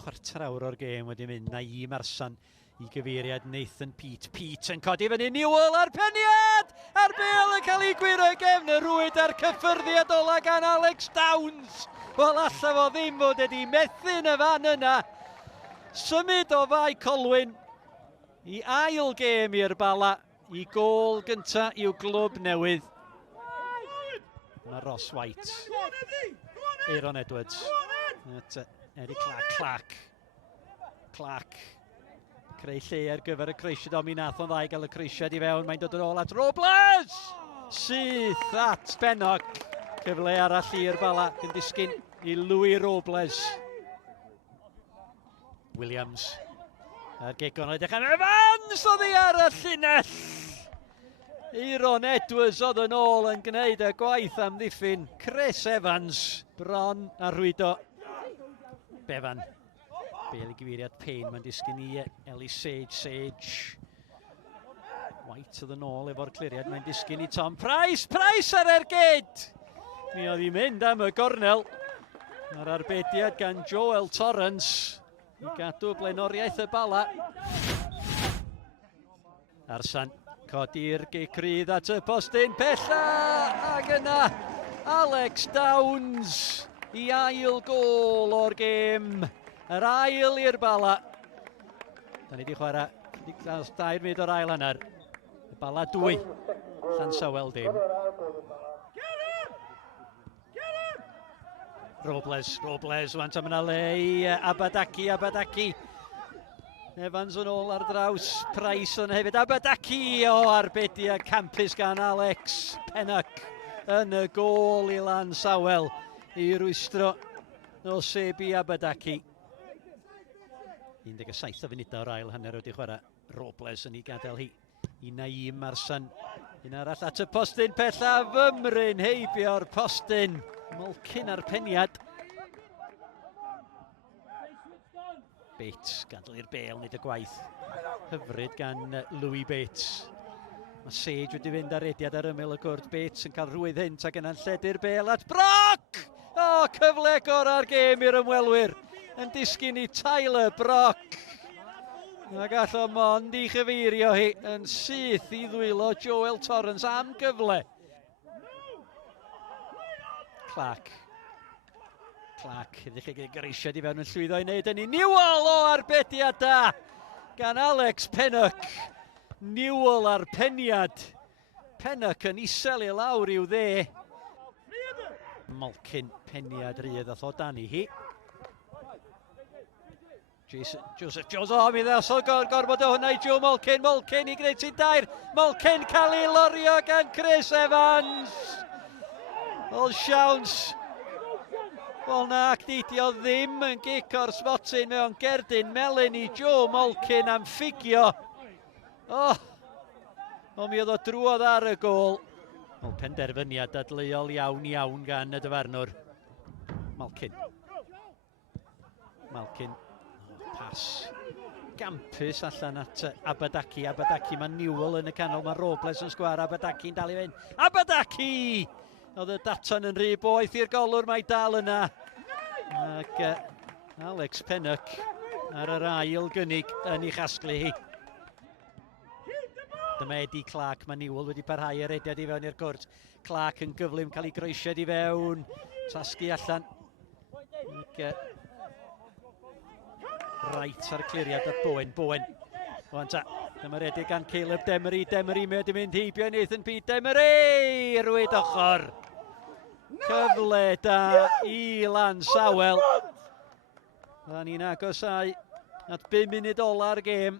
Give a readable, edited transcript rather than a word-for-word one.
chwarter awr o'r gêm wedi mynd. Naïm Arsan i gyfeiriad Nathan Pete. Pete yn codi fyny Newell ar peniad! A'r bêl yn cael ei gwiro gefn y rwyd ar cyffyrddiad ola gan Alex Downs. Wel, alla fo ddim fod wedi methu yn y fan yna. Symud o fai Colwyn i ail gêm i'r Bala. I gôl gynta i'w glwb newydd. Mae Ross White. Aaron Edwards. Eric Clark. Creu lle ar gyfer y creisiad, ond mi nath o'n ddau gael y creisiad i fewn. Mae'n dod yn ôl at Robles! Syth at Pennock. Cyfle arall i'r Bala yn disgyn i Louis Robles. Williams. A'r gegon oedd dechan Evans oedd hi ar y llinell. Aaron Edwards oedd yn ôl yn gwneud y gwaith am ddiffyn. Chris Evans, bron a rwydo. Bevan. Bêl i gyfeiriad Payne, mae'n disgyn i Ellis Sage. White oedd yn ôl efo'r cliriad, mae'n disgyn i Tom Price. Price ar ergyd! Mi oedd hi'n mynd am y gornel. Ar arbediad gan Joel Torrance. I gadw blaenoriaeth y Bala. Arsan. Codi'r gigrydd at y postyn pella, ac yna Alex Downs i ail gôl o'r gêm. Yr ail i'r Bala. Da ni wedi chwarae 2 munud o'r ail hanner. Y Bala 2, Llansawel dim. Robles, wan tam yna le i Abadaki. Evans yn ôl ar draws, Price yn hefyd, Abadaki o arbediad campus gan Alex Pennock yn y gôl i Llansawel i rwystro o Sebi Abadaki. 17 o funudau o'r ail hanner wedi chwarae. Robles yn ei gadael hi i Naïm Arsan. Un arall at y postyn pella, fymryn heibio'r postyn. Molcyn ar peniad. Bates, gadael i'r bêl wneud y gwaith. Hyfryd gan Louis Bates. Mae Sage wedi fynd ar ediad ar ymyl y gwrdd. Bates yn cael rwydd hynt ac yna'n lledu'r bêl at Brock! O, cyfle gorau'r gêm i'r ymwelwyr. Yn disgyn i Tyler Brock. Ac all o mond i chyfeirio hi yn syth i ddwylo Joel Torrance am gyfle. Clark, ydych chi gyreisiad i fewn yn llwyddo i wneud hynny. Newell o arbediad da gan Alex Pennock. Newell ar peniad. Pennock yn isel i lawr i'w dde. Molcyn peniad rydd ath o dan i hi. Joseph Jones, mi ddasol gorfod o hwnna i Joe Molcyn. Molcyn i gwneud sy'n dair. Molcyn cael ei lorio gan Chris Evans. Ol Siawns. Wel na, acdidio ddim yn gic o'r sbotyn mewn gerdyn melyn i Joe Molcyn am ffigio. Mi oedd o drwodd ar y gôl. Wel, penderfyniad dadleuol iawn gan y dyfarnwr. Molcyn. Pas. Gampus allan at Abadaki. Mae Newell yn y canol, mae Robles yn sgwar. Abadaki'n dal i fynd. Abadaki! Oedd y datan yn rhy boeth i'r golwr, mae dal yna. Ac Alex Pennock ar yr ail gynnig yn ei chasglu hi. Dyma Eddie Clark, mae Newell wedi parhau yr ediad i fewn i'r gwrt. Clark yn gyflym, cael ei groesiad i fewn. Tasgu allan. Ac Wright ar y cliriad at Bowen. Wan ta, dyma'r ediad gan Caleb Demery. Demery wedi mynd heibio Nathan Pete. Demery! Rwyd ochr. Cyfle da i Llansawel. Da ni'n agosau at 5 munud ola'r gêm.